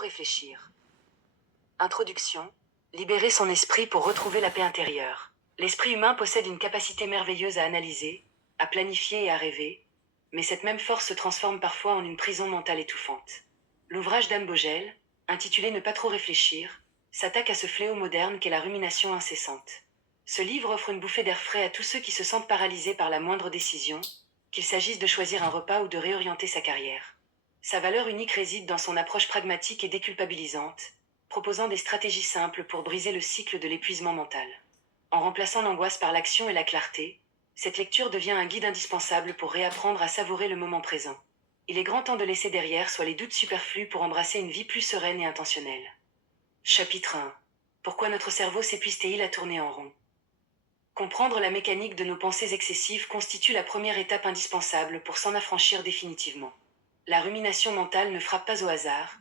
Réfléchir. Introduction. Libérer son esprit pour retrouver la paix intérieure. L'esprit humain possède une capacité merveilleuse à analyser, à planifier et à rêver, mais cette même force se transforme parfois en une prison mentale étouffante. L'ouvrage d'Anne Bogel, intitulé Ne pas trop réfléchir, s'attaque à ce fléau moderne qu'est la rumination incessante. Ce livre offre une bouffée d'air frais à tous ceux qui se sentent paralysés par la moindre décision, qu'il s'agisse de choisir un repas ou de réorienter sa carrière. Sa valeur unique réside dans son approche pragmatique et déculpabilisante, proposant des stratégies simples pour briser le cycle de l'épuisement mental. En remplaçant l'angoisse par l'action et la clarté, cette lecture devient un guide indispensable pour réapprendre à savourer le moment présent. Il est grand temps de laisser derrière soit les doutes superflus pour embrasser une vie plus sereine et intentionnelle. Chapitre 1. Pourquoi notre cerveau s'épuise-t-il à tourner en rond? Comprendre la mécanique de nos pensées excessives constitue la première étape indispensable pour s'en affranchir définitivement. La rumination mentale ne frappe pas au hasard.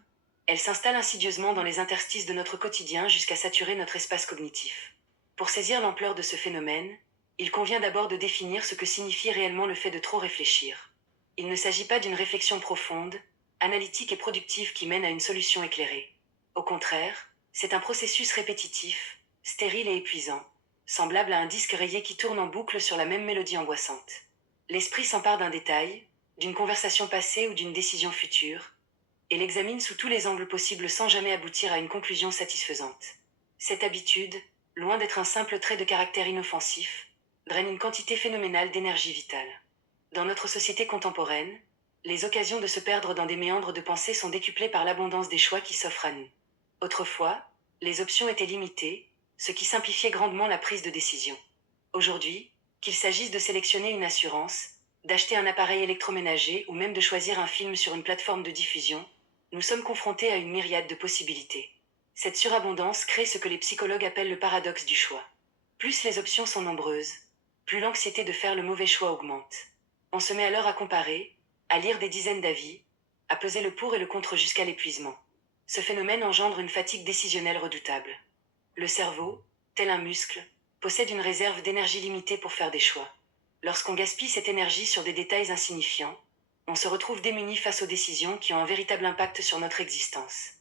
Elle s'installe insidieusement dans les interstices de notre quotidien jusqu'à saturer notre espace cognitif. Pour saisir l'ampleur de ce phénomène, il convient d'abord de définir ce que signifie réellement le fait de trop réfléchir. Il ne s'agit pas d'une réflexion profonde, analytique et productive qui mène à une solution éclairée. Au contraire, c'est un processus répétitif, stérile et épuisant, semblable à un disque rayé qui tourne en boucle sur la même mélodie angoissante. L'esprit s'empare d'un détail, d'une conversation passée ou d'une décision future, et l'examine sous tous les angles possibles sans jamais aboutir à une conclusion satisfaisante. Cette habitude, loin d'être un simple trait de caractère inoffensif, draine une quantité phénoménale d'énergie vitale. Dans notre société contemporaine, les occasions de se perdre dans des méandres de pensée sont décuplées par l'abondance des choix qui s'offrent à nous. Autrefois, les options étaient limitées, ce qui simplifiait grandement la prise de décision. Aujourd'hui, qu'il s'agisse de sélectionner une assurance, d'acheter un appareil électroménager ou même de choisir un film sur une plateforme de diffusion, nous sommes confrontés à une myriade de possibilités. Cette surabondance crée ce que les psychologues appellent le paradoxe du choix. Plus les options sont nombreuses, plus l'anxiété de faire le mauvais choix augmente. On se met alors à comparer, à lire des dizaines d'avis, à peser le pour et le contre jusqu'à l'épuisement. Ce phénomène engendre une fatigue décisionnelle redoutable. Le cerveau, tel un muscle, possède une réserve d'énergie limitée pour faire des choix. Lorsqu'on gaspille cette énergie sur des détails insignifiants, on se retrouve démuni face aux décisions qui ont un véritable impact sur notre existence.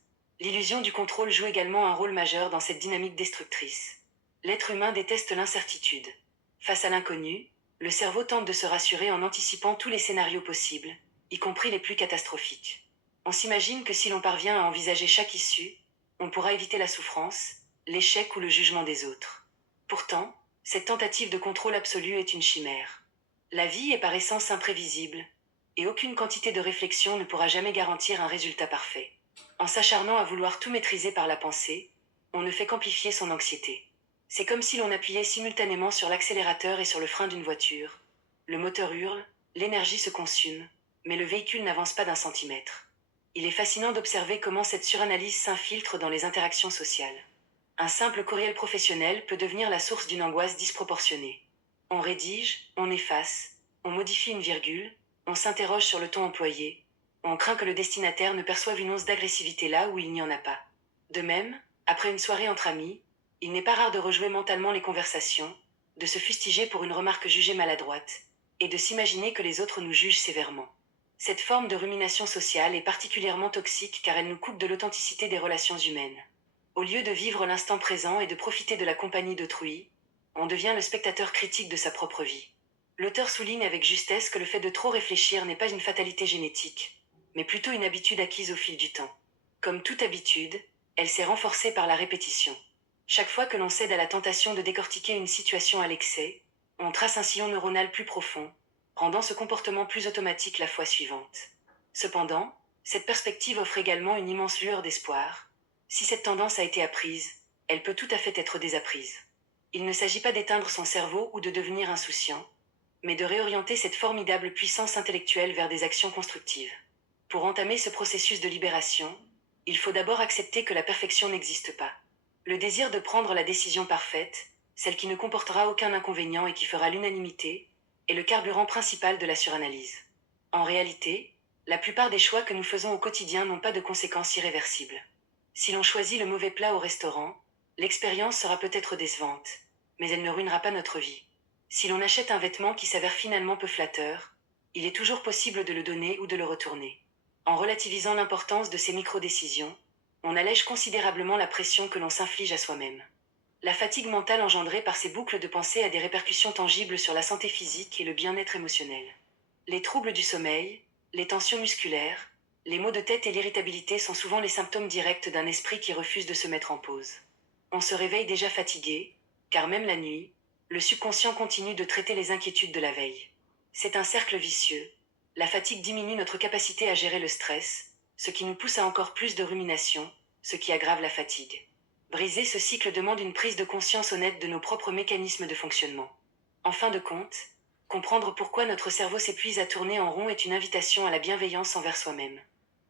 L'illusion du contrôle joue également un rôle majeur dans cette dynamique destructrice. L'être humain déteste l'incertitude. Face à l'inconnu, le cerveau tente de se rassurer en anticipant tous les scénarios possibles, y compris les plus catastrophiques. On s'imagine que si l'on parvient à envisager chaque issue, on pourra éviter la souffrance, l'échec ou le jugement des autres. Pourtant, cette tentative de contrôle absolu est une chimère. La vie est par essence imprévisible, et aucune quantité de réflexion ne pourra jamais garantir un résultat parfait. En s'acharnant à vouloir tout maîtriser par la pensée, on ne fait qu'amplifier son anxiété. C'est comme si l'on appuyait simultanément sur l'accélérateur et sur le frein d'une voiture. Le moteur hurle, l'énergie se consume, mais le véhicule n'avance pas d'un centimètre. Il est fascinant d'observer comment cette suranalyse s'infiltre dans les interactions sociales. Un simple courriel professionnel peut devenir la source d'une angoisse disproportionnée. On rédige, on efface, on modifie une virgule, on s'interroge sur le ton employé, on craint que le destinataire ne perçoive une once d'agressivité là où il n'y en a pas. De même, après une soirée entre amis, il n'est pas rare de rejouer mentalement les conversations, de se fustiger pour une remarque jugée maladroite, et de s'imaginer que les autres nous jugent sévèrement. Cette forme de rumination sociale est particulièrement toxique car elle nous coupe de l'authenticité des relations humaines. Au lieu de vivre l'instant présent et de profiter de la compagnie d'autrui, on devient le spectateur critique de sa propre vie. L'auteur souligne avec justesse que le fait de trop réfléchir n'est pas une fatalité génétique, mais plutôt une habitude acquise au fil du temps. Comme toute habitude, elle s'est renforcée par la répétition. Chaque fois que l'on cède à la tentation de décortiquer une situation à l'excès, on trace un sillon neuronal plus profond, rendant ce comportement plus automatique la fois suivante. Cependant, cette perspective offre également une immense lueur d'espoir. Si cette tendance a été apprise, elle peut tout à fait être désapprise. Il ne s'agit pas d'éteindre son cerveau ou de devenir insouciant, mais de réorienter cette formidable puissance intellectuelle vers des actions constructives. Pour entamer ce processus de libération, il faut d'abord accepter que la perfection n'existe pas. Le désir de prendre la décision parfaite, celle qui ne comportera aucun inconvénient et qui fera l'unanimité, est le carburant principal de la suranalyse. En réalité, la plupart des choix que nous faisons au quotidien n'ont pas de conséquences irréversibles. Si l'on choisit le mauvais plat au restaurant, l'expérience sera peut-être décevante, mais elle ne ruinera pas notre vie. Si l'on achète un vêtement qui s'avère finalement peu flatteur, il est toujours possible de le donner ou de le retourner. En relativisant l'importance de ces micro-décisions, On allège considérablement la pression que l'on s'inflige à soi-même. La fatigue mentale engendrée par ces boucles de pensée a des répercussions tangibles sur la santé physique et le bien-être émotionnel. Les troubles du sommeil, les tensions musculaires, les maux de tête et l'irritabilité sont souvent les symptômes directs d'un esprit qui refuse de se mettre en pause. On se réveille déjà fatigué, car même la nuit, le subconscient continue de traiter les inquiétudes de la veille. C'est un cercle vicieux. La fatigue diminue notre capacité à gérer le stress, ce qui nous pousse à encore plus de rumination, ce qui aggrave la fatigue. Briser ce cycle demande une prise de conscience honnête de nos propres mécanismes de fonctionnement. En fin de compte, comprendre pourquoi notre cerveau s'épuise à tourner en rond est une invitation à la bienveillance envers soi-même.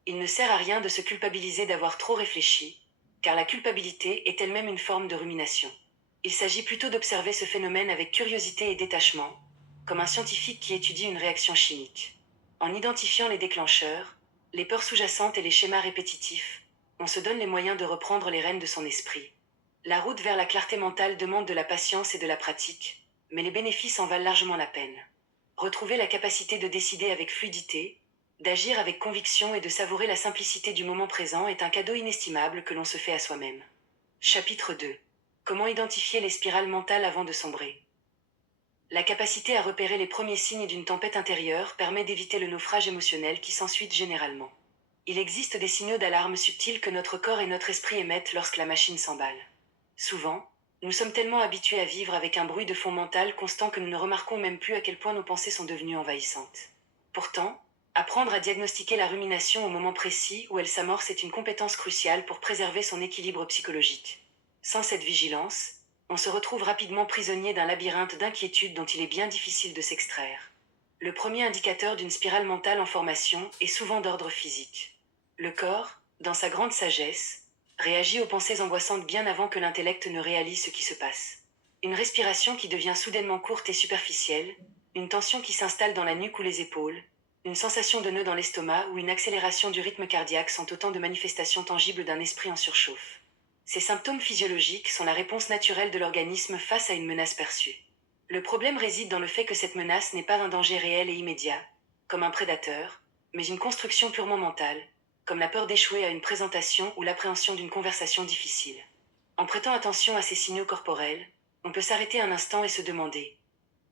Il ne sert à rien de se culpabiliser d'avoir trop réfléchi, car la culpabilité est elle-même une forme de rumination. Il s'agit plutôt d'observer ce phénomène avec curiosité et détachement, comme un scientifique qui étudie une réaction chimique. En identifiant les déclencheurs, les peurs sous-jacentes et les schémas répétitifs, on se donne les moyens de reprendre les rênes de son esprit. La route vers la clarté mentale demande de la patience et de la pratique, mais les bénéfices en valent largement la peine. Retrouver la capacité de décider avec fluidité, d'agir avec conviction et de savourer la simplicité du moment présent est un cadeau inestimable que l'on se fait à soi-même. Chapitre 2. Comment identifier les spirales mentales avant de sombrer? La capacité à repérer les premiers signes d'une tempête intérieure permet d'éviter le naufrage émotionnel qui s'ensuit généralement. Il existe des signaux d'alarme subtils que notre corps et notre esprit émettent lorsque la machine s'emballe. Souvent, nous sommes tellement habitués à vivre avec un bruit de fond mental constant que nous ne remarquons même plus à quel point nos pensées sont devenues envahissantes. Pourtant, apprendre à diagnostiquer la rumination au moment précis où elle s'amorce est une compétence cruciale pour préserver son équilibre psychologique. Sans cette vigilance, on se retrouve rapidement prisonnier d'un labyrinthe d'inquiétudes dont il est bien difficile de s'extraire. Le premier indicateur d'une spirale mentale en formation est souvent d'ordre physique. Le corps, dans sa grande sagesse, réagit aux pensées angoissantes bien avant que l'intellect ne réalise ce qui se passe. Une respiration qui devient soudainement courte et superficielle, une tension qui s'installe dans la nuque ou les épaules, une sensation de nœud dans l'estomac ou une accélération du rythme cardiaque sont autant de manifestations tangibles d'un esprit en surchauffe. Ces symptômes physiologiques sont la réponse naturelle de l'organisme face à une menace perçue. Le problème réside dans le fait que cette menace n'est pas un danger réel et immédiat, comme un prédateur, mais une construction purement mentale, comme la peur d'échouer à une présentation ou l'appréhension d'une conversation difficile. En prêtant attention à ces signaux corporels, on peut s'arrêter un instant et se demander: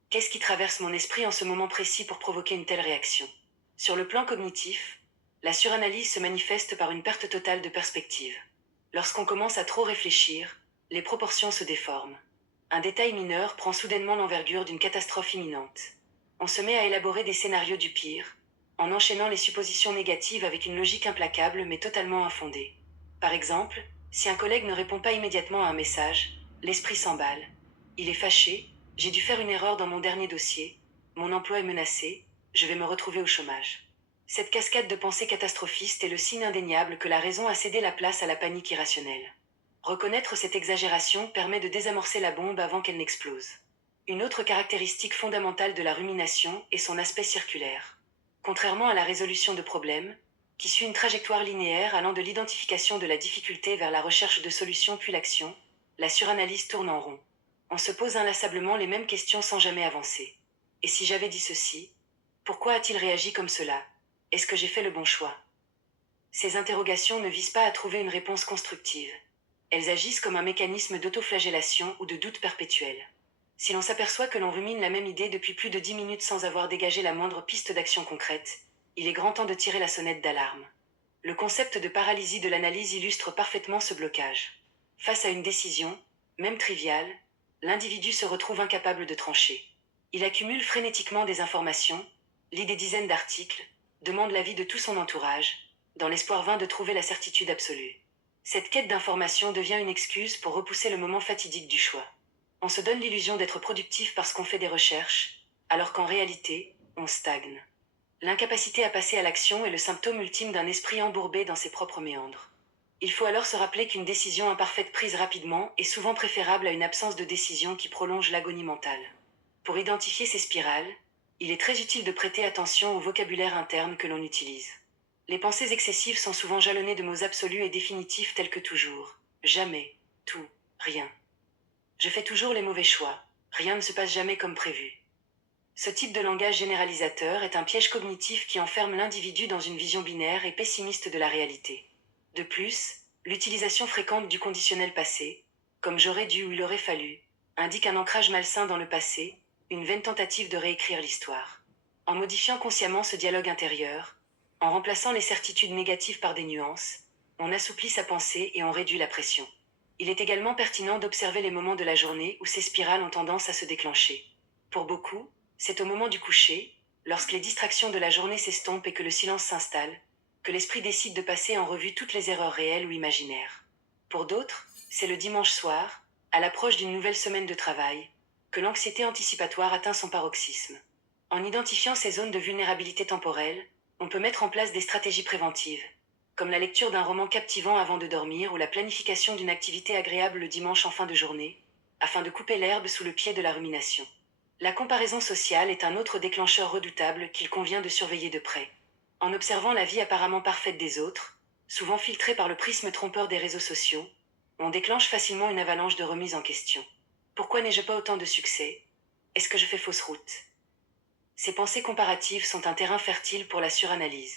qu'est-ce qui traverse mon esprit en ce moment précis pour provoquer une telle réaction? Sur le plan cognitif, la suranalyse se manifeste par une perte totale de perspective. Lorsqu'on commence à trop réfléchir, les proportions se déforment. Un détail mineur prend soudainement l'envergure d'une catastrophe imminente. On se met à élaborer des scénarios du pire, en enchaînant les suppositions négatives avec une logique implacable mais totalement infondée. Par exemple, si un collègue ne répond pas immédiatement à un message, l'esprit s'emballe. Il est fâché, j'ai dû faire une erreur dans mon dernier dossier, mon emploi est menacé, je vais me retrouver au chômage. Cette cascade de pensées catastrophistes est le signe indéniable que la raison a cédé la place à la panique irrationnelle. Reconnaître cette exagération permet de désamorcer la bombe avant qu'elle n'explose. Une autre caractéristique fondamentale de la rumination est son aspect circulaire. Contrairement à la résolution de problèmes, qui suit une trajectoire linéaire allant de l'identification de la difficulté vers la recherche de solutions puis l'action, la suranalyse tourne en rond. On se pose inlassablement les mêmes questions sans jamais avancer. Et si j'avais dit ceci? Pourquoi a-t-il réagi comme cela? Est-ce que j'ai fait le bon choix? Ces interrogations ne visent pas à trouver une réponse constructive. Elles agissent comme un mécanisme d'autoflagellation ou de doute perpétuel. Si l'on s'aperçoit que l'on rumine la même idée depuis plus de 10 minutes sans avoir dégagé la moindre piste d'action concrète, il est grand temps de tirer la sonnette d'alarme. Le concept de paralysie de l'analyse illustre parfaitement ce blocage. Face à une décision, même triviale, l'individu se retrouve incapable de trancher. Il accumule frénétiquement des informations, lit des dizaines d'articles, demande l'avis de tout son entourage, dans l'espoir vain de trouver la certitude absolue. Cette quête d'information devient une excuse pour repousser le moment fatidique du choix. On se donne l'illusion d'être productif parce qu'on fait des recherches, alors qu'en réalité, on stagne. L'incapacité à passer à l'action est le symptôme ultime d'un esprit embourbé dans ses propres méandres. Il faut alors se rappeler qu'une décision imparfaite prise rapidement est souvent préférable à une absence de décision qui prolonge l'agonie mentale. Pour identifier ces spirales, il est très utile de prêter attention au vocabulaire interne que l'on utilise. Les pensées excessives sont souvent jalonnées de mots absolus et définitifs tels que toujours, jamais, tout, rien. Je fais toujours les mauvais choix, rien ne se passe jamais comme prévu. Ce type de langage généralisateur est un piège cognitif qui enferme l'individu dans une vision binaire et pessimiste de la réalité. De plus, L'utilisation fréquente du conditionnel passé, comme j'aurais dû ou il aurait fallu, indique un ancrage malsain dans le passé, une vaine tentative de réécrire l'histoire. En modifiant consciemment ce dialogue intérieur, en remplaçant les certitudes négatives par des nuances, on assouplit sa pensée et on réduit la pression. Il est également pertinent d'observer les moments de la journée où ces spirales ont tendance à se déclencher. Pour beaucoup, c'est au moment du coucher, lorsque les distractions de la journée s'estompent et que le silence s'installe, que l'esprit décide de passer en revue toutes les erreurs réelles ou imaginaires. Pour d'autres, c'est le dimanche soir, à l'approche d'une nouvelle semaine de travail, que l'anxiété anticipatoire atteint son paroxysme. En identifiant ces zones de vulnérabilité temporelle, on peut mettre en place des stratégies préventives, comme la lecture d'un roman captivant avant de dormir ou la planification d'une activité agréable le dimanche en fin de journée, afin de couper l'herbe sous le pied de la rumination. La comparaison sociale est un autre déclencheur redoutable qu'il convient de surveiller de près. En observant la vie apparemment parfaite des autres, souvent filtrée par le prisme trompeur des réseaux sociaux, on déclenche facilement une avalanche de remises en question. Pourquoi n'ai-je pas autant de succès? Est-ce que je fais fausse route? Ces pensées comparatives sont un terrain fertile pour la suranalyse.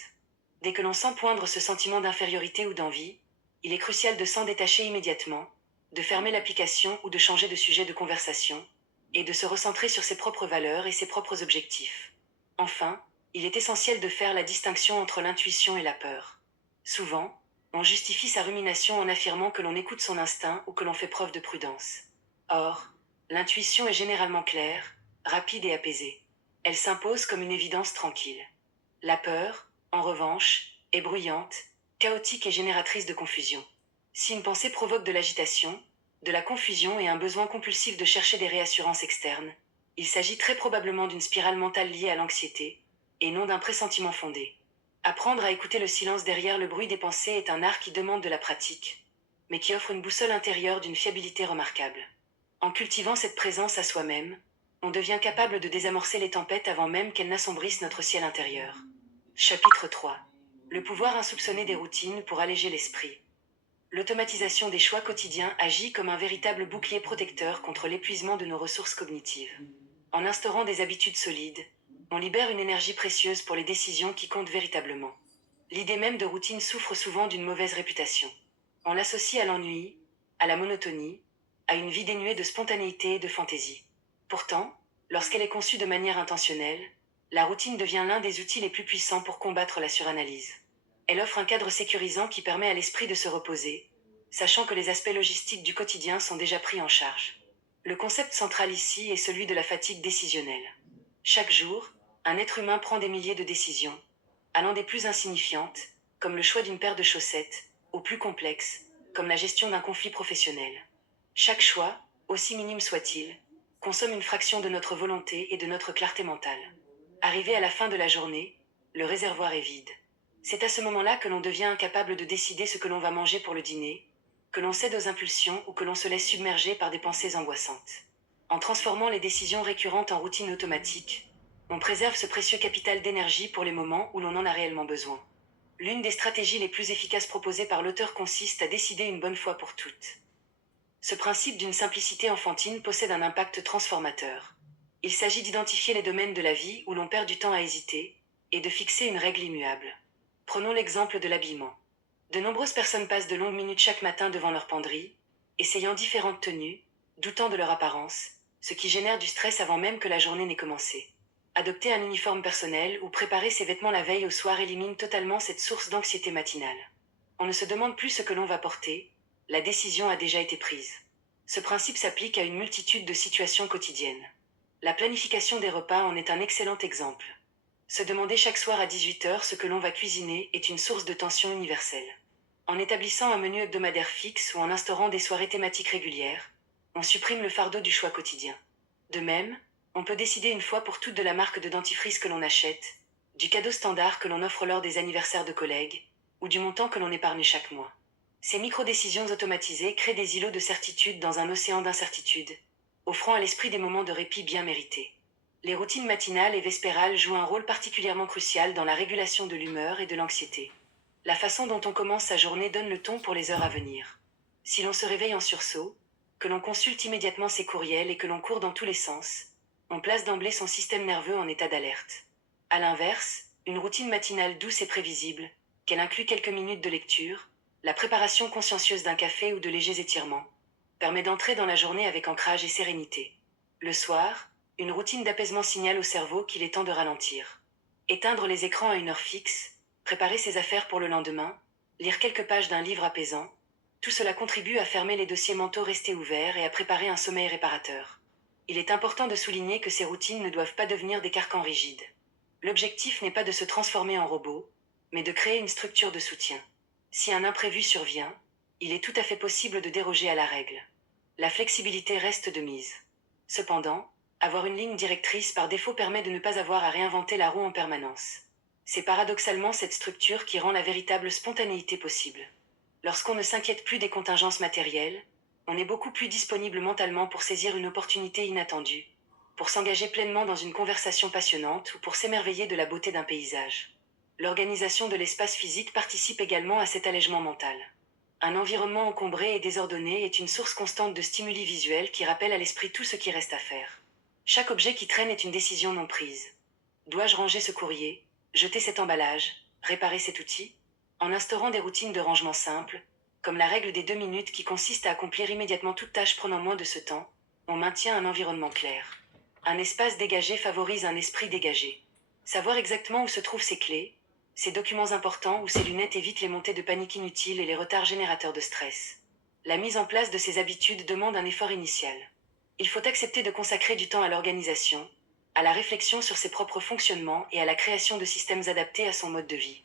Dès que l'on sent poindre ce sentiment d'infériorité ou d'envie, il est crucial de s'en détacher immédiatement, de fermer l'application ou de changer de sujet de conversation, et de se recentrer sur ses propres valeurs et ses propres objectifs. Enfin, il est essentiel de faire la distinction entre l'intuition et la peur. Souvent, on justifie sa rumination en affirmant que l'on écoute son instinct ou que l'on fait preuve de prudence. Or, l'intuition est généralement claire, rapide et apaisée. Elle s'impose comme une évidence tranquille. La peur, en revanche, est bruyante, chaotique et génératrice de confusion. Si une pensée provoque de l'agitation, de la confusion et un besoin compulsif de chercher des réassurances externes, il s'agit très probablement d'une spirale mentale liée à l'anxiété, et non d'un pressentiment fondé. Apprendre à écouter le silence derrière le bruit des pensées est un art qui demande de la pratique, mais qui offre une boussole intérieure d'une fiabilité remarquable. En cultivant cette présence à soi-même, on devient capable de désamorcer les tempêtes avant même qu'elles n'assombrissent notre ciel intérieur. Chapitre 3. Le pouvoir insoupçonné des routines pour alléger l'esprit. L'automatisation des choix quotidiens agit comme un véritable bouclier protecteur contre l'épuisement de nos ressources cognitives. En instaurant des habitudes solides, on libère une énergie précieuse pour les décisions qui comptent véritablement. L'idée même de routine souffre souvent d'une mauvaise réputation. On l'associe à l'ennui, à la monotonie, à une vie dénuée de spontanéité et de fantaisie. Pourtant, lorsqu'elle est conçue de manière intentionnelle, la routine devient l'un des outils les plus puissants pour combattre la suranalyse. Elle offre un cadre sécurisant qui permet à l'esprit de se reposer, sachant que les aspects logistiques du quotidien sont déjà pris en charge. Le concept central ici est celui de la fatigue décisionnelle. Chaque jour, un être humain prend des milliers de décisions, allant des plus insignifiantes, comme le choix d'une paire de chaussettes, aux plus complexes, comme la gestion d'un conflit professionnel. Chaque choix, aussi minime soit-il, consomme une fraction de notre volonté et de notre clarté mentale. Arrivé à la fin de la journée, le réservoir est vide. C'est à ce moment-là que l'on devient incapable de décider ce que l'on va manger pour le dîner, que l'on cède aux impulsions ou que l'on se laisse submerger par des pensées angoissantes. En transformant les décisions récurrentes en routine automatique, on préserve ce précieux capital d'énergie pour les moments où l'on en a réellement besoin. L'une des stratégies les plus efficaces proposées par l'auteur consiste à décider une bonne fois pour toutes. Ce principe d'une simplicité enfantine possède un impact transformateur. Il s'agit d'identifier les domaines de la vie où l'on perd du temps à hésiter, et de fixer une règle immuable. Prenons l'exemple de l'habillement. De nombreuses personnes passent de longues minutes chaque matin devant leur penderie, essayant différentes tenues, doutant de leur apparence, ce qui génère du stress avant même que la journée n'ait commencé. Adopter un uniforme personnel ou préparer ses vêtements la veille au soir élimine totalement cette source d'anxiété matinale. On ne se demande plus ce que l'on va porter, la décision a déjà été prise. Ce principe s'applique à une multitude de situations quotidiennes. La planification des repas en est un excellent exemple. Se demander chaque soir à 18h ce que l'on va cuisiner est une source de tension universelle. En établissant un menu hebdomadaire fixe ou en instaurant des soirées thématiques régulières, on supprime le fardeau du choix quotidien. De même, on peut décider une fois pour toutes de la marque de dentifrice que l'on achète, du cadeau standard que l'on offre lors des anniversaires de collègues, ou du montant que l'on épargne chaque mois. Ces micro-décisions automatisées créent des îlots de certitude dans un océan d'incertitude, offrant à l'esprit des moments de répit bien mérités. Les routines matinales et vespérales jouent un rôle particulièrement crucial dans la régulation de l'humeur et de l'anxiété. La façon dont on commence sa journée donne le ton pour les heures à venir. Si l'on se réveille en sursaut, que l'on consulte immédiatement ses courriels et que l'on court dans tous les sens, on place d'emblée son système nerveux en état d'alerte. A l'inverse, une routine matinale douce et prévisible, qu'elle inclut quelques minutes de lecture, La préparation consciencieuse d'un café ou de légers étirements permet d'entrer dans la journée avec ancrage et sérénité. Le soir, une routine d'apaisement signale au cerveau qu'il est temps de ralentir. Éteindre les écrans à une heure fixe, préparer ses affaires pour le lendemain, lire quelques pages d'un livre apaisant, tout cela contribue à fermer les dossiers mentaux restés ouverts et à préparer un sommeil réparateur. Il est important de souligner que ces routines ne doivent pas devenir des carcans rigides. L'objectif n'est pas de se transformer en robot, mais de créer une structure de soutien. Si un imprévu survient, il est tout à fait possible de déroger à la règle. La flexibilité reste de mise. Cependant, avoir une ligne directrice par défaut permet de ne pas avoir à réinventer la roue en permanence. C'est paradoxalement cette structure qui rend la véritable spontanéité possible. Lorsqu'on ne s'inquiète plus des contingences matérielles, on est beaucoup plus disponible mentalement pour saisir une opportunité inattendue, pour s'engager pleinement dans une conversation passionnante ou pour s'émerveiller de la beauté d'un paysage. L'organisation de l'espace physique participe également à cet allègement mental. Un environnement encombré et désordonné est une source constante de stimuli visuels qui rappelle à l'esprit tout ce qui reste à faire. Chaque objet qui traîne est une décision non prise. Dois-je ranger ce courrier, jeter cet emballage, réparer cet outil? En instaurant des routines de rangement simples, comme la règle des 2 minutes qui consiste à accomplir immédiatement toute tâche prenant moins de ce temps, on maintient un environnement clair. Un espace dégagé favorise un esprit dégagé. Savoir exactement où se trouvent ses clés, ses documents importants ou ses lunettes évite les montées de panique inutiles et les retards générateurs de stress. La mise en place de ces habitudes demande un effort initial. Il faut accepter de consacrer du temps à l'organisation, à la réflexion sur ses propres fonctionnements et à la création de systèmes adaptés à son mode de vie.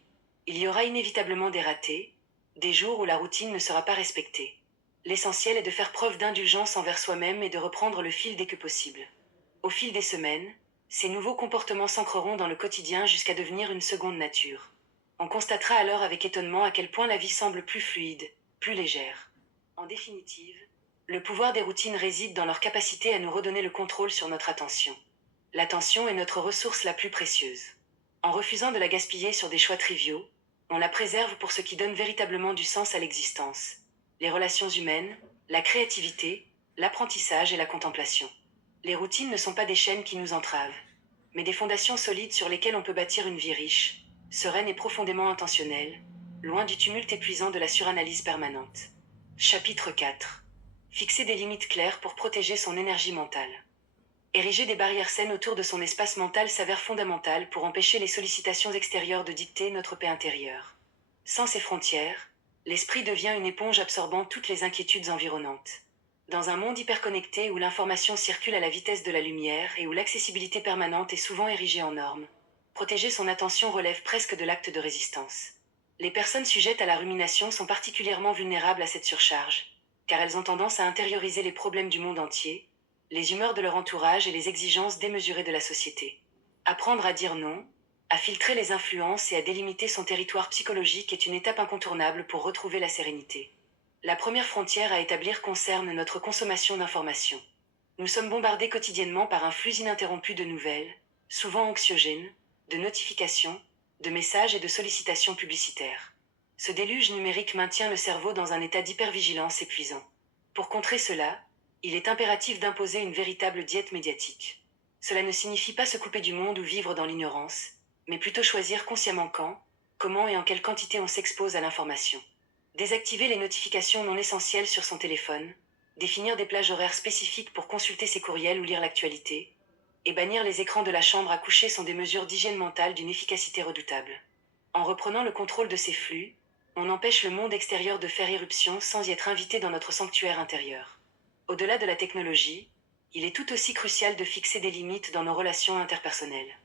Il y aura inévitablement des ratés, des jours où la routine ne sera pas respectée. L'essentiel est de faire preuve d'indulgence envers soi-même et de reprendre le fil dès que possible. Au fil des semaines, ces nouveaux comportements s'ancreront dans le quotidien jusqu'à devenir une seconde nature. On constatera alors avec étonnement à quel point la vie semble plus fluide, plus légère. En définitive, le pouvoir des routines réside dans leur capacité à nous redonner le contrôle sur notre attention. L'attention est notre ressource la plus précieuse. En refusant de la gaspiller sur des choix triviaux, on la préserve pour ce qui donne véritablement du sens à l'existence. Les relations humaines, la créativité, l'apprentissage et la contemplation. Les routines ne sont pas des chaînes qui nous entravent, mais des fondations solides sur lesquelles on peut bâtir une vie riche, sereine et profondément intentionnelle, loin du tumulte épuisant de la suranalyse permanente. Chapitre 4. Fixer des limites claires pour protéger son énergie mentale. Ériger des barrières saines autour de son espace mental s'avère fondamental pour empêcher les sollicitations extérieures de dicter notre paix intérieure. Sans ces frontières, l'esprit devient une éponge absorbant toutes les inquiétudes environnantes. Dans un monde hyperconnecté où l'information circule à la vitesse de la lumière et où l'accessibilité permanente est souvent érigée en norme, protéger son attention relève presque de l'acte de résistance. Les personnes sujettes à la rumination sont particulièrement vulnérables à cette surcharge, car elles ont tendance à intérioriser les problèmes du monde entier, les humeurs de leur entourage et les exigences démesurées de la société. Apprendre à dire non, à filtrer les influences et à délimiter son territoire psychologique est une étape incontournable pour retrouver la sérénité. La première frontière à établir concerne notre consommation d'informations. Nous sommes bombardés quotidiennement par un flux ininterrompu de nouvelles, souvent anxiogènes, de notifications, de messages et de sollicitations publicitaires. Ce déluge numérique maintient le cerveau dans un état d'hypervigilance épuisant. Pour contrer cela, il est impératif d'imposer une véritable diète médiatique. Cela ne signifie pas se couper du monde ou vivre dans l'ignorance, mais plutôt choisir consciemment quand, comment et en quelle quantité on s'expose à l'information. Désactiver les notifications non essentielles sur son téléphone, définir des plages horaires spécifiques pour consulter ses courriels ou lire l'actualité, et bannir les écrans de la chambre à coucher sont des mesures d'hygiène mentale d'une efficacité redoutable. En reprenant le contrôle de ces flux, on empêche le monde extérieur de faire irruption sans y être invité dans notre sanctuaire intérieur. Au-delà de la technologie, il est tout aussi crucial de fixer des limites dans nos relations interpersonnelles.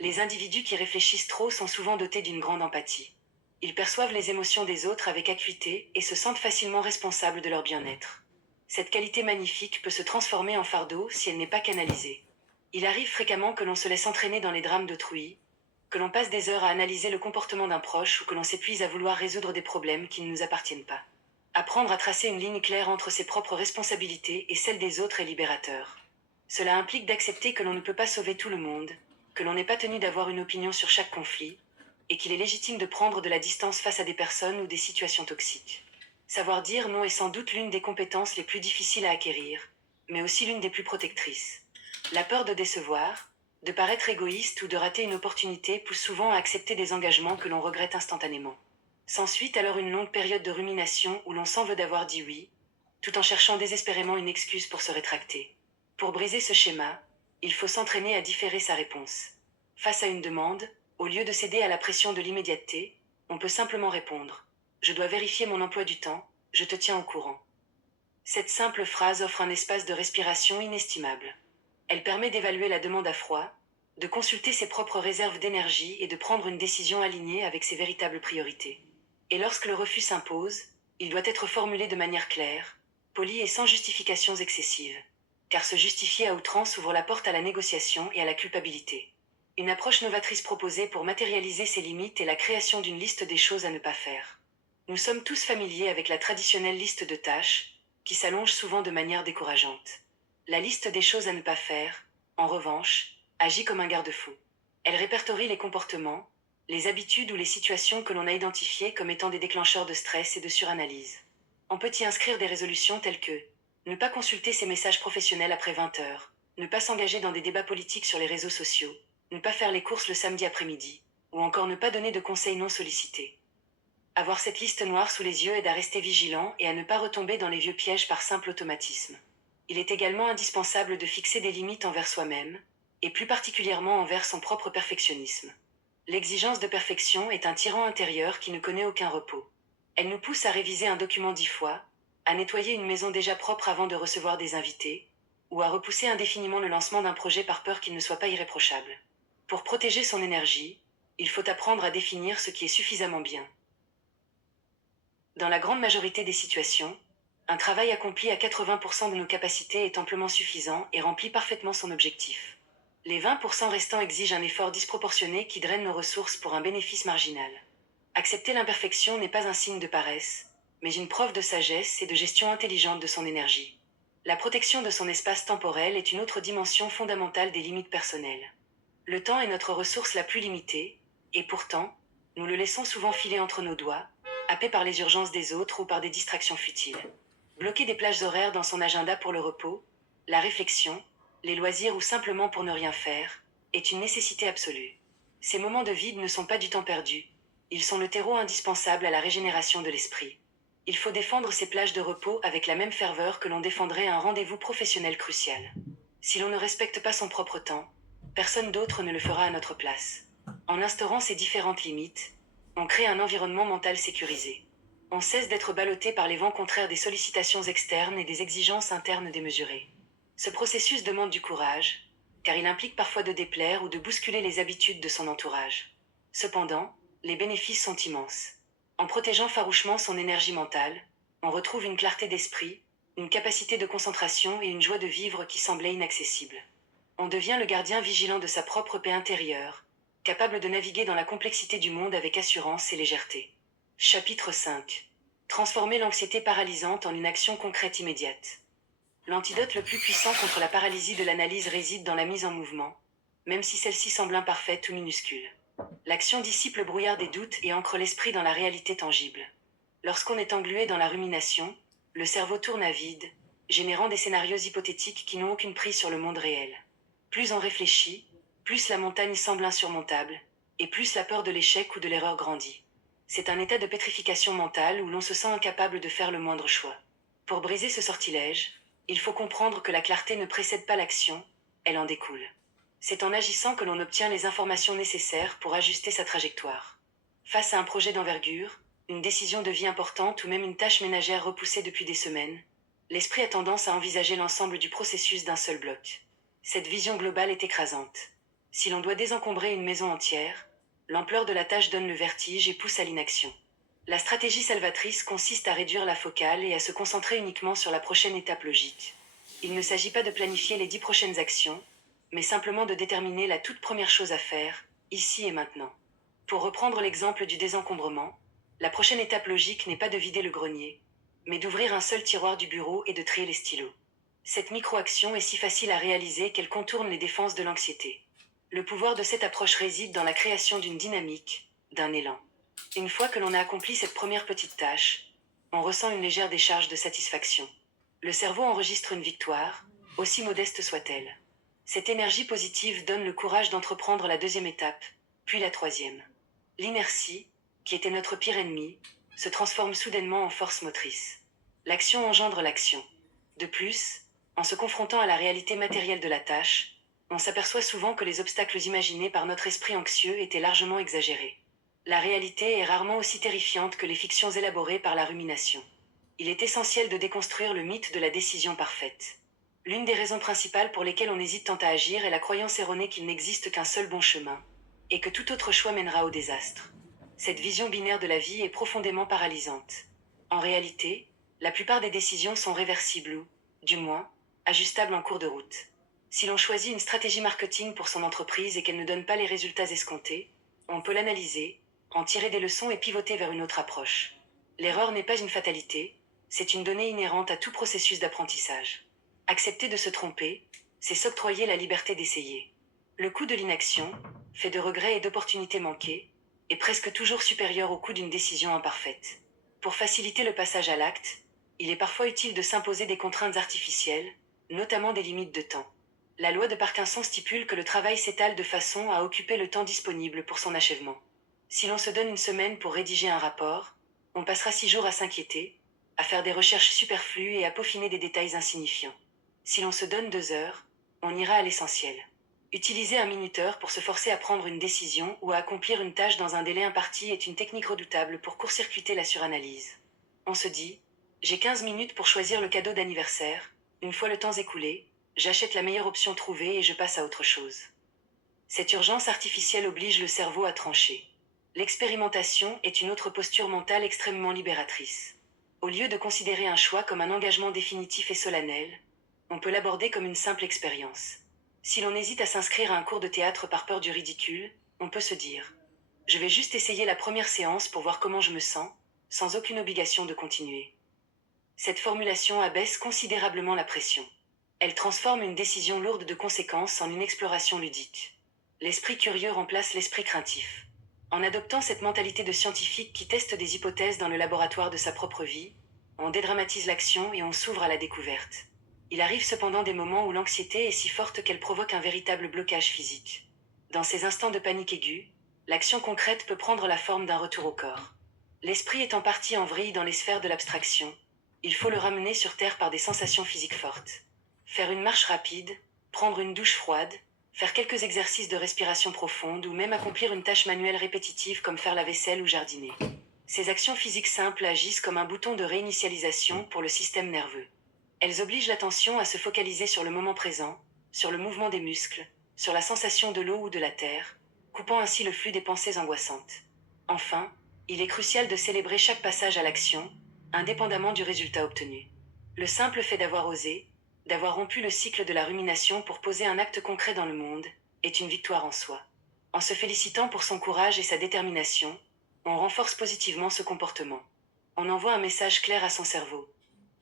Les individus qui réfléchissent trop sont souvent dotés d'une grande empathie. Ils perçoivent les émotions des autres avec acuité et se sentent facilement responsables de leur bien-être. Cette qualité magnifique peut se transformer en fardeau si elle n'est pas canalisée. Il arrive fréquemment que l'on se laisse entraîner dans les drames d'autrui, que l'on passe des heures à analyser le comportement d'un proche ou que l'on s'épuise à vouloir résoudre des problèmes qui ne nous appartiennent pas. Apprendre à tracer une ligne claire entre ses propres responsabilités et celles des autres est libérateur. Cela implique d'accepter que l'on ne peut pas sauver tout le monde, que l'on n'est pas tenu d'avoir une opinion sur chaque conflit, et qu'il est légitime de prendre de la distance face à des personnes ou des situations toxiques. Savoir dire non est sans doute l'une des compétences les plus difficiles à acquérir, mais aussi l'une des plus protectrices. La peur de décevoir, de paraître égoïste ou de rater une opportunité pousse souvent à accepter des engagements que l'on regrette instantanément. S'ensuit alors une longue période de rumination où l'on s'en veut d'avoir dit oui, tout en cherchant désespérément une excuse pour se rétracter. Pour briser ce schéma, il faut s'entraîner à différer sa réponse. Face à une demande, au lieu de céder à la pression de l'immédiateté, on peut simplement répondre « Je dois vérifier mon emploi du temps, je te tiens au courant ». Cette simple phrase offre un espace de respiration inestimable. Elle permet d'évaluer la demande à froid, de consulter ses propres réserves d'énergie et de prendre une décision alignée avec ses véritables priorités. Et lorsque le refus s'impose, il doit être formulé de manière claire, polie et sans justifications excessives. Car se justifier à outrance ouvre la porte à la négociation et à la culpabilité. Une approche novatrice proposée pour matérialiser ces limites est la création d'une liste des choses à ne pas faire. Nous sommes tous familiers avec la traditionnelle liste de tâches, qui s'allonge souvent de manière décourageante. La liste des choses à ne pas faire, en revanche, agit comme un garde-fou. Elle répertorie les comportements, les habitudes ou les situations que l'on a identifiées comme étant des déclencheurs de stress et de suranalyse. On peut y inscrire des résolutions telles que ne pas consulter ses messages professionnels après 20 heures, ne pas s'engager dans des débats politiques sur les réseaux sociaux, ne pas faire les courses le samedi après-midi, ou encore ne pas donner de conseils non sollicités. Avoir cette liste noire sous les yeux aide à rester vigilant et à ne pas retomber dans les vieux pièges par simple automatisme. Il est également indispensable de fixer des limites envers soi-même, et plus particulièrement envers son propre perfectionnisme. L'exigence de perfection est un tyran intérieur qui ne connaît aucun repos. Elle nous pousse à réviser un document 10 fois, à nettoyer une maison déjà propre avant de recevoir des invités, ou à repousser indéfiniment le lancement d'un projet par peur qu'il ne soit pas irréprochable. Pour protéger son énergie, il faut apprendre à définir ce qui est suffisamment bien. Dans la grande majorité des situations, un travail accompli à 80% de nos capacités est amplement suffisant et remplit parfaitement son objectif. Les 20% restants exigent un effort disproportionné qui draine nos ressources pour un bénéfice marginal. Accepter l'imperfection n'est pas un signe de paresse, mais une preuve de sagesse et de gestion intelligente de son énergie. La protection de son espace temporel est une autre dimension fondamentale des limites personnelles. Le temps est notre ressource la plus limitée, et pourtant, nous le laissons souvent filer entre nos doigts, happé par les urgences des autres ou par des distractions futiles. Bloquer des plages horaires dans son agenda pour le repos, la réflexion, les loisirs ou simplement pour ne rien faire, est une nécessité absolue. Ces moments de vide ne sont pas du temps perdu, ils sont le terreau indispensable à la régénération de l'esprit. Il faut défendre ces plages de repos avec la même ferveur que l'on défendrait un rendez-vous professionnel crucial. Si l'on ne respecte pas son propre temps, personne d'autre ne le fera à notre place. En instaurant ces différentes limites, on crée un environnement mental sécurisé. On cesse d'être ballotté par les vents contraires des sollicitations externes et des exigences internes démesurées. Ce processus demande du courage, car il implique parfois de déplaire ou de bousculer les habitudes de son entourage. Cependant, les bénéfices sont immenses. En protégeant farouchement son énergie mentale, on retrouve une clarté d'esprit, une capacité de concentration et une joie de vivre qui semblaient inaccessibles. On devient le gardien vigilant de sa propre paix intérieure, capable de naviguer dans la complexité du monde avec assurance et légèreté. Chapitre 5. Transformer l'anxiété paralysante en une action concrète immédiate. L'antidote le plus puissant contre la paralysie de l'analyse réside dans la mise en mouvement, même si celle-ci semble imparfaite ou minuscule. L'action dissipe le brouillard des doutes et ancre l'esprit dans la réalité tangible. Lorsqu'on est englué dans la rumination, le cerveau tourne à vide, générant des scénarios hypothétiques qui n'ont aucune prise sur le monde réel. Plus on réfléchit, plus la montagne semble insurmontable, et plus la peur de l'échec ou de l'erreur grandit. C'est un état de pétrification mentale où l'on se sent incapable de faire le moindre choix. Pour briser ce sortilège, il faut comprendre que la clarté ne précède pas l'action, elle en découle. C'est en agissant que l'on obtient les informations nécessaires pour ajuster sa trajectoire. Face à un projet d'envergure, une décision de vie importante ou même une tâche ménagère repoussée depuis des semaines, l'esprit a tendance à envisager l'ensemble du processus d'un seul bloc. Cette vision globale est écrasante. Si l'on doit désencombrer une maison entière, l'ampleur de la tâche donne le vertige et pousse à l'inaction. La stratégie salvatrice consiste à réduire la focale et à se concentrer uniquement sur la prochaine étape logique. Il ne s'agit pas de planifier les 10 prochaines actions, mais simplement de déterminer la toute première chose à faire, ici et maintenant. Pour reprendre l'exemple du désencombrement, la prochaine étape logique n'est pas de vider le grenier, mais d'ouvrir un seul tiroir du bureau et de trier les stylos. Cette micro-action est si facile à réaliser qu'elle contourne les défenses de l'anxiété. Le pouvoir de cette approche réside dans la création d'une dynamique, d'un élan. Une fois que l'on a accompli cette première petite tâche, on ressent une légère décharge de satisfaction. Le cerveau enregistre une victoire, aussi modeste soit-elle. Cette énergie positive donne le courage d'entreprendre la deuxième étape, puis la troisième. L'inertie, qui était notre pire ennemi, se transforme soudainement en force motrice. L'action engendre l'action. De plus, en se confrontant à la réalité matérielle de la tâche, on s'aperçoit souvent que les obstacles imaginés par notre esprit anxieux étaient largement exagérés. La réalité est rarement aussi terrifiante que les fictions élaborées par la rumination. Il est essentiel de déconstruire le mythe de la décision parfaite. L'une des raisons principales pour lesquelles on hésite tant à agir est la croyance erronée qu'il n'existe qu'un seul bon chemin, et que tout autre choix mènera au désastre. Cette vision binaire de la vie est profondément paralysante. En réalité, la plupart des décisions sont réversibles ou, du moins, ajustables en cours de route. Si l'on choisit une stratégie marketing pour son entreprise et qu'elle ne donne pas les résultats escomptés, on peut l'analyser, en tirer des leçons et pivoter vers une autre approche. L'erreur n'est pas une fatalité, c'est une donnée inhérente à tout processus d'apprentissage. Accepter de se tromper, c'est s'octroyer la liberté d'essayer. Le coût de l'inaction, fait de regrets et d'opportunités manquées, est presque toujours supérieur au coût d'une décision imparfaite. Pour faciliter le passage à l'acte, il est parfois utile de s'imposer des contraintes artificielles, notamment des limites de temps. La loi de Parkinson stipule que le travail s'étale de façon à occuper le temps disponible pour son achèvement. Si l'on se donne une semaine pour rédiger un rapport, on passera 6 jours à s'inquiéter, à faire des recherches superflues et à peaufiner des détails insignifiants. Si l'on se donne 2 heures, on ira à l'essentiel. Utiliser un minuteur pour se forcer à prendre une décision ou à accomplir une tâche dans un délai imparti est une technique redoutable pour court-circuiter la suranalyse. On se dit, j'ai 15 minutes pour choisir le cadeau d'anniversaire, une fois le temps écoulé, j'achète la meilleure option trouvée et je passe à autre chose. Cette urgence artificielle oblige le cerveau à trancher. L'expérimentation est une autre posture mentale extrêmement libératrice. Au lieu de considérer un choix comme un engagement définitif et solennel, on peut l'aborder comme une simple expérience. Si l'on hésite à s'inscrire à un cours de théâtre par peur du ridicule, on peut se dire « Je vais juste essayer la première séance pour voir comment je me sens, sans aucune obligation de continuer. » Cette formulation abaisse considérablement la pression. Elle transforme une décision lourde de conséquences en une exploration ludique. L'esprit curieux remplace l'esprit craintif. En adoptant cette mentalité de scientifique qui teste des hypothèses dans le laboratoire de sa propre vie, on dédramatise l'action et on s'ouvre à la découverte. Il arrive cependant des moments où l'anxiété est si forte qu'elle provoque un véritable blocage physique. Dans ces instants de panique aiguë, l'action concrète peut prendre la forme d'un retour au corps. L'esprit est en partie en vrille dans les sphères de l'abstraction. Il faut le ramener sur terre par des sensations physiques fortes. Faire une marche rapide, prendre une douche froide, faire quelques exercices de respiration profonde ou même accomplir une tâche manuelle répétitive comme faire la vaisselle ou jardiner. Ces actions physiques simples agissent comme un bouton de réinitialisation pour le système nerveux. Elles obligent l'attention à se focaliser sur le moment présent, sur le mouvement des muscles, sur la sensation de l'eau ou de la terre, coupant ainsi le flux des pensées angoissantes. Enfin, il est crucial de célébrer chaque passage à l'action, indépendamment du résultat obtenu. Le simple fait d'avoir osé, d'avoir rompu le cycle de la rumination pour poser un acte concret dans le monde, est une victoire en soi. En se félicitant pour son courage et sa détermination, on renforce positivement ce comportement. On envoie un message clair à son cerveau.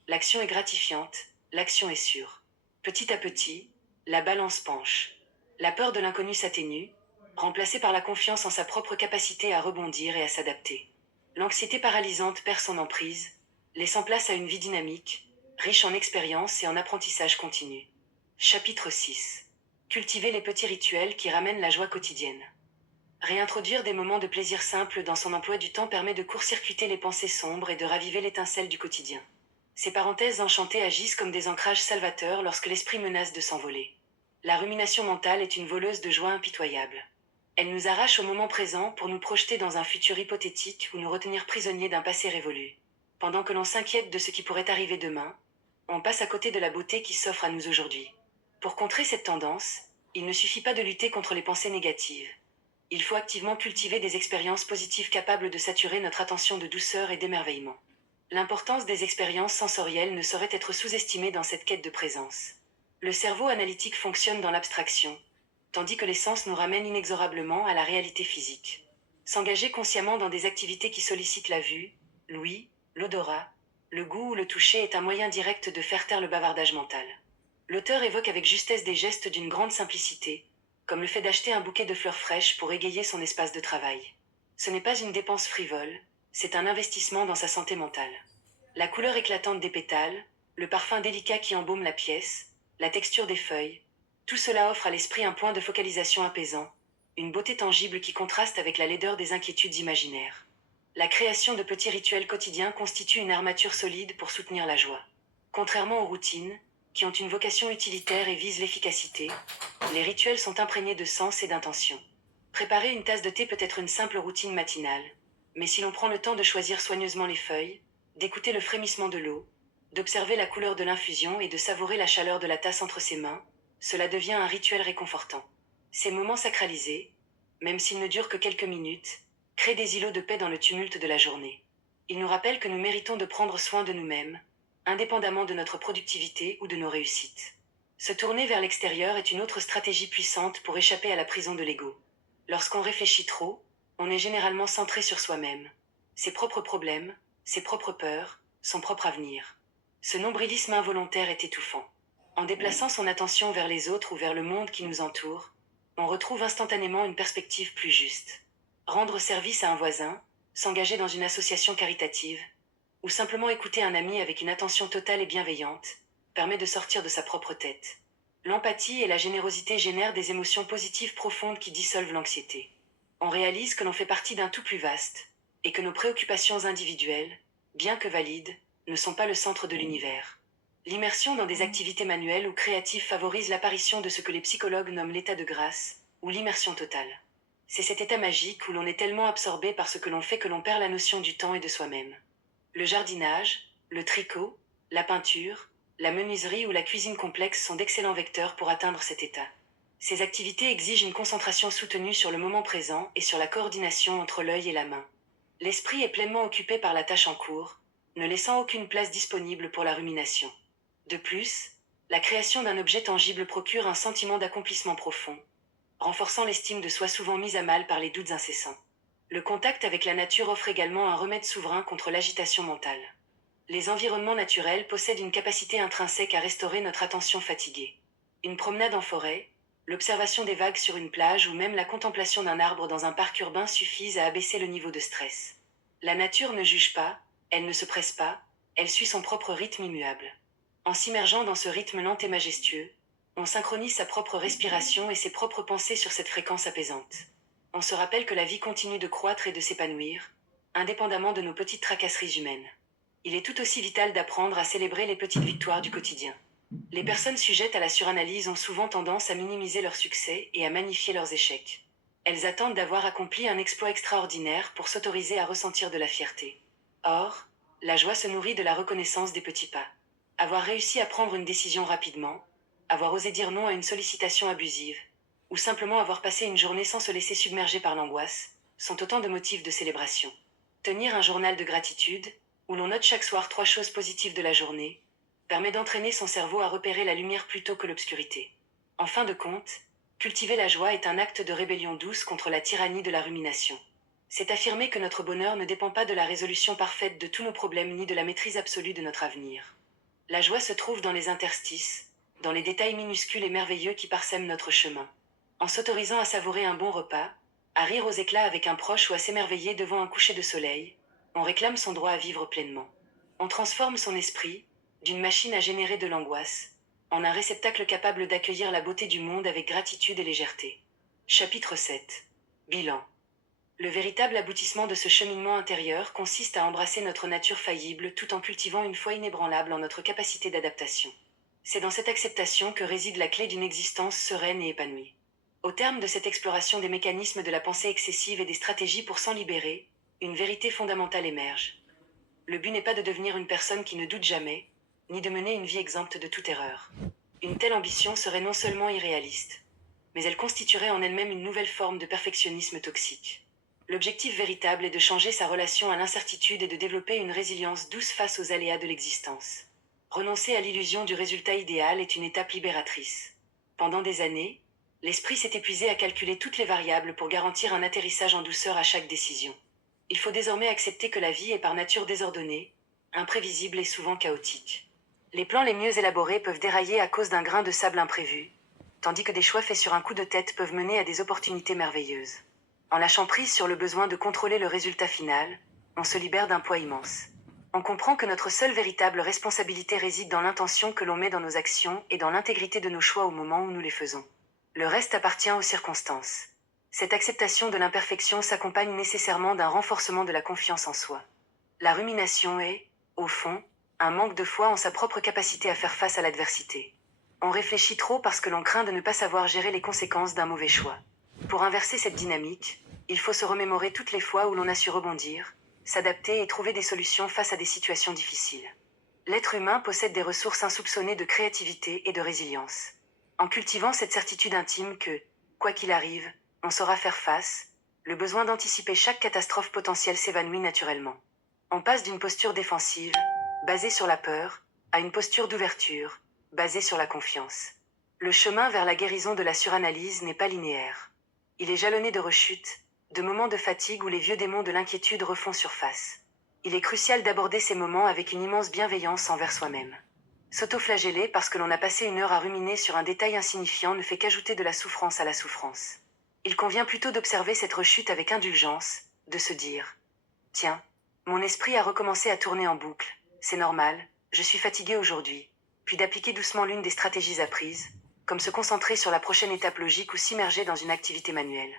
L'action est gratifiante, l'action est sûre. Petit à petit, la balance penche. La peur de l'inconnu s'atténue, remplacée par la confiance en sa propre capacité à rebondir et à s'adapter. L'anxiété paralysante perd son emprise, laissant place à une vie dynamique, riche en expériences et en apprentissage continu. Chapitre 6. Cultiver les petits rituels qui ramènent la joie quotidienne. Réintroduire des moments de plaisir simples dans son emploi du temps permet de court-circuiter les pensées sombres et de raviver l'étincelle du quotidien. Ces parenthèses enchantées agissent comme des ancrages salvateurs lorsque l'esprit menace de s'envoler. La rumination mentale est une voleuse de joie impitoyable. Elle nous arrache au moment présent pour nous projeter dans un futur hypothétique ou nous retenir prisonniers d'un passé révolu. Pendant que l'on s'inquiète de ce qui pourrait arriver demain, on passe à côté de la beauté qui s'offre à nous aujourd'hui. Pour contrer cette tendance, il ne suffit pas de lutter contre les pensées négatives. Il faut activement cultiver des expériences positives capables de saturer notre attention de douceur et d'émerveillement. L'importance des expériences sensorielles ne saurait être sous-estimée dans cette quête de présence. Le cerveau analytique fonctionne dans l'abstraction, tandis que les sens nous ramènent inexorablement à la réalité physique. S'engager consciemment dans des activités qui sollicitent la vue, l'ouïe, l'odorat, le goût ou le toucher est un moyen direct de faire taire le bavardage mental. L'auteur évoque avec justesse des gestes d'une grande simplicité, comme le fait d'acheter un bouquet de fleurs fraîches pour égayer son espace de travail. Ce n'est pas une dépense frivole, c'est un investissement dans sa santé mentale. La couleur éclatante des pétales, le parfum délicat qui embaume la pièce, la texture des feuilles, tout cela offre à l'esprit un point de focalisation apaisant, une beauté tangible qui contraste avec la laideur des inquiétudes imaginaires. La création de petits rituels quotidiens constitue une armature solide pour soutenir la joie. Contrairement aux routines, qui ont une vocation utilitaire et visent l'efficacité, les rituels sont imprégnés de sens et d'intention. Préparer une tasse de thé peut être une simple routine matinale, mais si l'on prend le temps de choisir soigneusement les feuilles, d'écouter le frémissement de l'eau, d'observer la couleur de l'infusion et de savourer la chaleur de la tasse entre ses mains, cela devient un rituel réconfortant. Ces moments sacralisés, même s'ils ne durent que quelques minutes, créent des îlots de paix dans le tumulte de la journée. Ils nous rappellent que nous méritons de prendre soin de nous-mêmes, indépendamment de notre productivité ou de nos réussites. Se tourner vers l'extérieur est une autre stratégie puissante pour échapper à la prison de l'ego. Lorsqu'on réfléchit trop, on est généralement centré sur soi-même, ses propres problèmes, ses propres peurs, son propre avenir. Ce nombrilisme involontaire est étouffant. En déplaçant son attention vers les autres ou vers le monde qui nous entoure, on retrouve instantanément une perspective plus juste. Rendre service à un voisin, s'engager dans une association caritative, ou simplement écouter un ami avec une attention totale et bienveillante, permet de sortir de sa propre tête. L'empathie et la générosité génèrent des émotions positives profondes qui dissolvent l'anxiété. On réalise que l'on fait partie d'un tout plus vaste, et que nos préoccupations individuelles, bien que valides, ne sont pas le centre de l'univers. L'immersion dans des activités manuelles ou créatives favorise l'apparition de ce que les psychologues nomment l'état de grâce, ou l'immersion totale. C'est cet état magique où l'on est tellement absorbé par ce que l'on fait que l'on perd la notion du temps et de soi-même. Le jardinage, le tricot, la peinture, la menuiserie ou la cuisine complexe sont d'excellents vecteurs pour atteindre cet état. Ces activités exigent une concentration soutenue sur le moment présent et sur la coordination entre l'œil et la main. L'esprit est pleinement occupé par la tâche en cours, ne laissant aucune place disponible pour la rumination. De plus, la création d'un objet tangible procure un sentiment d'accomplissement profond, renforçant l'estime de soi souvent mise à mal par les doutes incessants. Le contact avec la nature offre également un remède souverain contre l'agitation mentale. Les environnements naturels possèdent une capacité intrinsèque à restaurer notre attention fatiguée. Une promenade en forêt, l'observation des vagues sur une plage ou même la contemplation d'un arbre dans un parc urbain suffisent à abaisser le niveau de stress. La nature ne juge pas, elle ne se presse pas, elle suit son propre rythme immuable. En s'immergeant dans ce rythme lent et majestueux, on synchronise sa propre respiration et ses propres pensées sur cette fréquence apaisante. On se rappelle que la vie continue de croître et de s'épanouir, indépendamment de nos petites tracasseries humaines. Il est tout aussi vital d'apprendre à célébrer les petites victoires du quotidien. Les personnes sujettes à la suranalyse ont souvent tendance à minimiser leurs succès et à magnifier leurs échecs. Elles attendent d'avoir accompli un exploit extraordinaire pour s'autoriser à ressentir de la fierté. Or, la joie se nourrit de la reconnaissance des petits pas. Avoir réussi à prendre une décision rapidement, avoir osé dire non à une sollicitation abusive, ou simplement avoir passé une journée sans se laisser submerger par l'angoisse, sont autant de motifs de célébration. Tenir un journal de gratitude, où l'on note chaque soir 3 choses positives de la journée, permet d'entraîner son cerveau à repérer la lumière plutôt que l'obscurité. En fin de compte, cultiver la joie est un acte de rébellion douce contre la tyrannie de la rumination. C'est affirmer que notre bonheur ne dépend pas de la résolution parfaite de tous nos problèmes ni de la maîtrise absolue de notre avenir. La joie se trouve dans les interstices, dans les détails minuscules et merveilleux qui parsèment notre chemin. En s'autorisant à savourer un bon repas, à rire aux éclats avec un proche ou à s'émerveiller devant un coucher de soleil, on réclame son droit à vivre pleinement. On transforme son esprit, d'une machine à générer de l'angoisse, en un réceptacle capable d'accueillir la beauté du monde avec gratitude et légèreté. Chapitre 7. Bilan. Le véritable aboutissement de ce cheminement intérieur consiste à embrasser notre nature faillible tout en cultivant une foi inébranlable en notre capacité d'adaptation. C'est dans cette acceptation que réside la clé d'une existence sereine et épanouie. Au terme de cette exploration des mécanismes de la pensée excessive et des stratégies pour s'en libérer, une vérité fondamentale émerge. Le but n'est pas de devenir une personne qui ne doute jamais, ni de mener une vie exempte de toute erreur. Une telle ambition serait non seulement irréaliste, mais elle constituerait en elle-même une nouvelle forme de perfectionnisme toxique. L'objectif véritable est de changer sa relation à l'incertitude et de développer une résilience douce face aux aléas de l'existence. Renoncer à l'illusion du résultat idéal est une étape libératrice. Pendant des années, l'esprit s'est épuisé à calculer toutes les variables pour garantir un atterrissage en douceur à chaque décision. Il faut désormais accepter que la vie est par nature désordonnée, imprévisible et souvent chaotique. Les plans les mieux élaborés peuvent dérailler à cause d'un grain de sable imprévu, tandis que des choix faits sur un coup de tête peuvent mener à des opportunités merveilleuses. En lâchant prise sur le besoin de contrôler le résultat final, on se libère d'un poids immense. On comprend que notre seule véritable responsabilité réside dans l'intention que l'on met dans nos actions et dans l'intégrité de nos choix au moment où nous les faisons. Le reste appartient aux circonstances. Cette acceptation de l'imperfection s'accompagne nécessairement d'un renforcement de la confiance en soi. La rumination est, au fond, un manque de foi en sa propre capacité à faire face à l'adversité. On réfléchit trop parce que l'on craint de ne pas savoir gérer les conséquences d'un mauvais choix. Pour inverser cette dynamique, il faut se remémorer toutes les fois où l'on a su rebondir, s'adapter et trouver des solutions face à des situations difficiles. L'être humain possède des ressources insoupçonnées de créativité et de résilience. En cultivant cette certitude intime que, quoi qu'il arrive, on saura faire face, le besoin d'anticiper chaque catastrophe potentielle s'évanouit naturellement. On passe d'une posture défensive, basée sur la peur, à une posture d'ouverture, basée sur la confiance. Le chemin vers la guérison de la suranalyse n'est pas linéaire. Il est jalonné de rechutes, de moments de fatigue où les vieux démons de l'inquiétude refont surface. Il est crucial d'aborder ces moments avec une immense bienveillance envers soi-même. S'autoflageller parce que l'on a passé une heure à ruminer sur un détail insignifiant ne fait qu'ajouter de la souffrance à la souffrance. Il convient plutôt d'observer cette rechute avec indulgence, de se dire « Tiens, mon esprit a recommencé à tourner en boucle, c'est normal, je suis fatigué aujourd'hui », puis d'appliquer doucement l'une des stratégies apprises, comme se concentrer sur la prochaine étape logique ou s'immerger dans une activité manuelle.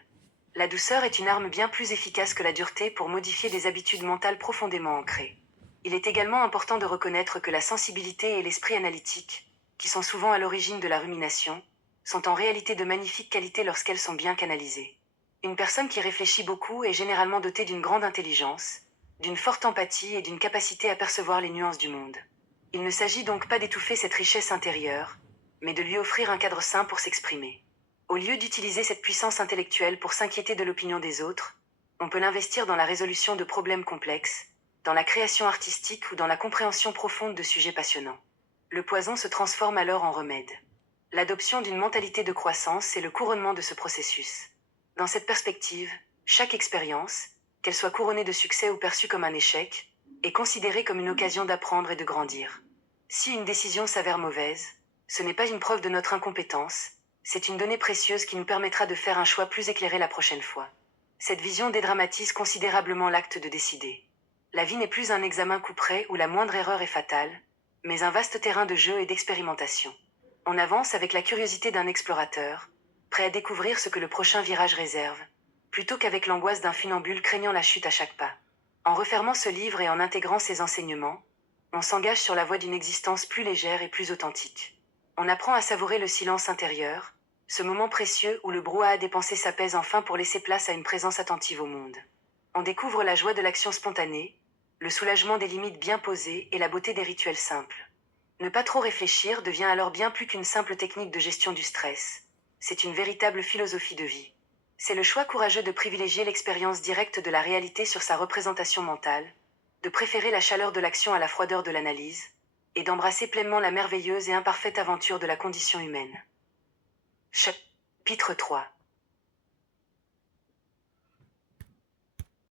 La douceur est une arme bien plus efficace que la dureté pour modifier des habitudes mentales profondément ancrées. Il est également important de reconnaître que la sensibilité et l'esprit analytique, qui sont souvent à l'origine de la rumination, sont en réalité de magnifiques qualités lorsqu'elles sont bien canalisées. Une personne qui réfléchit beaucoup est généralement dotée d'une grande intelligence, d'une forte empathie et d'une capacité à percevoir les nuances du monde. Il ne s'agit donc pas d'étouffer cette richesse intérieure, mais de lui offrir un cadre sain pour s'exprimer. Au lieu d'utiliser cette puissance intellectuelle pour s'inquiéter de l'opinion des autres, on peut l'investir dans la résolution de problèmes complexes, dans la création artistique ou dans la compréhension profonde de sujets passionnants. Le poison se transforme alors en remède. L'adoption d'une mentalité de croissance est le couronnement de ce processus. Dans cette perspective, chaque expérience, qu'elle soit couronnée de succès ou perçue comme un échec, est considérée comme une occasion d'apprendre et de grandir. Si une décision s'avère mauvaise, ce n'est pas une preuve de notre incompétence, c'est une donnée précieuse qui nous permettra de faire un choix plus éclairé la prochaine fois. Cette vision dédramatise considérablement l'acte de décider. La vie n'est plus un examen couperet où la moindre erreur est fatale, mais un vaste terrain de jeu et d'expérimentation. On avance avec la curiosité d'un explorateur, prêt à découvrir ce que le prochain virage réserve, plutôt qu'avec l'angoisse d'un funambule craignant la chute à chaque pas. En refermant ce livre et en intégrant ses enseignements, on s'engage sur la voie d'une existence plus légère et plus authentique. On apprend à savourer le silence intérieur, ce moment précieux où le brouhaha des pensées s'apaise enfin pour laisser place à une présence attentive au monde. On découvre la joie de l'action spontanée, le soulagement des limites bien posées et la beauté des rituels simples. Ne pas trop réfléchir devient alors bien plus qu'une simple technique de gestion du stress. C'est une véritable philosophie de vie. C'est le choix courageux de privilégier l'expérience directe de la réalité sur sa représentation mentale, de préférer la chaleur de l'action à la froideur de l'analyse, et d'embrasser pleinement la merveilleuse et imparfaite aventure de la condition humaine. Chapitre 3.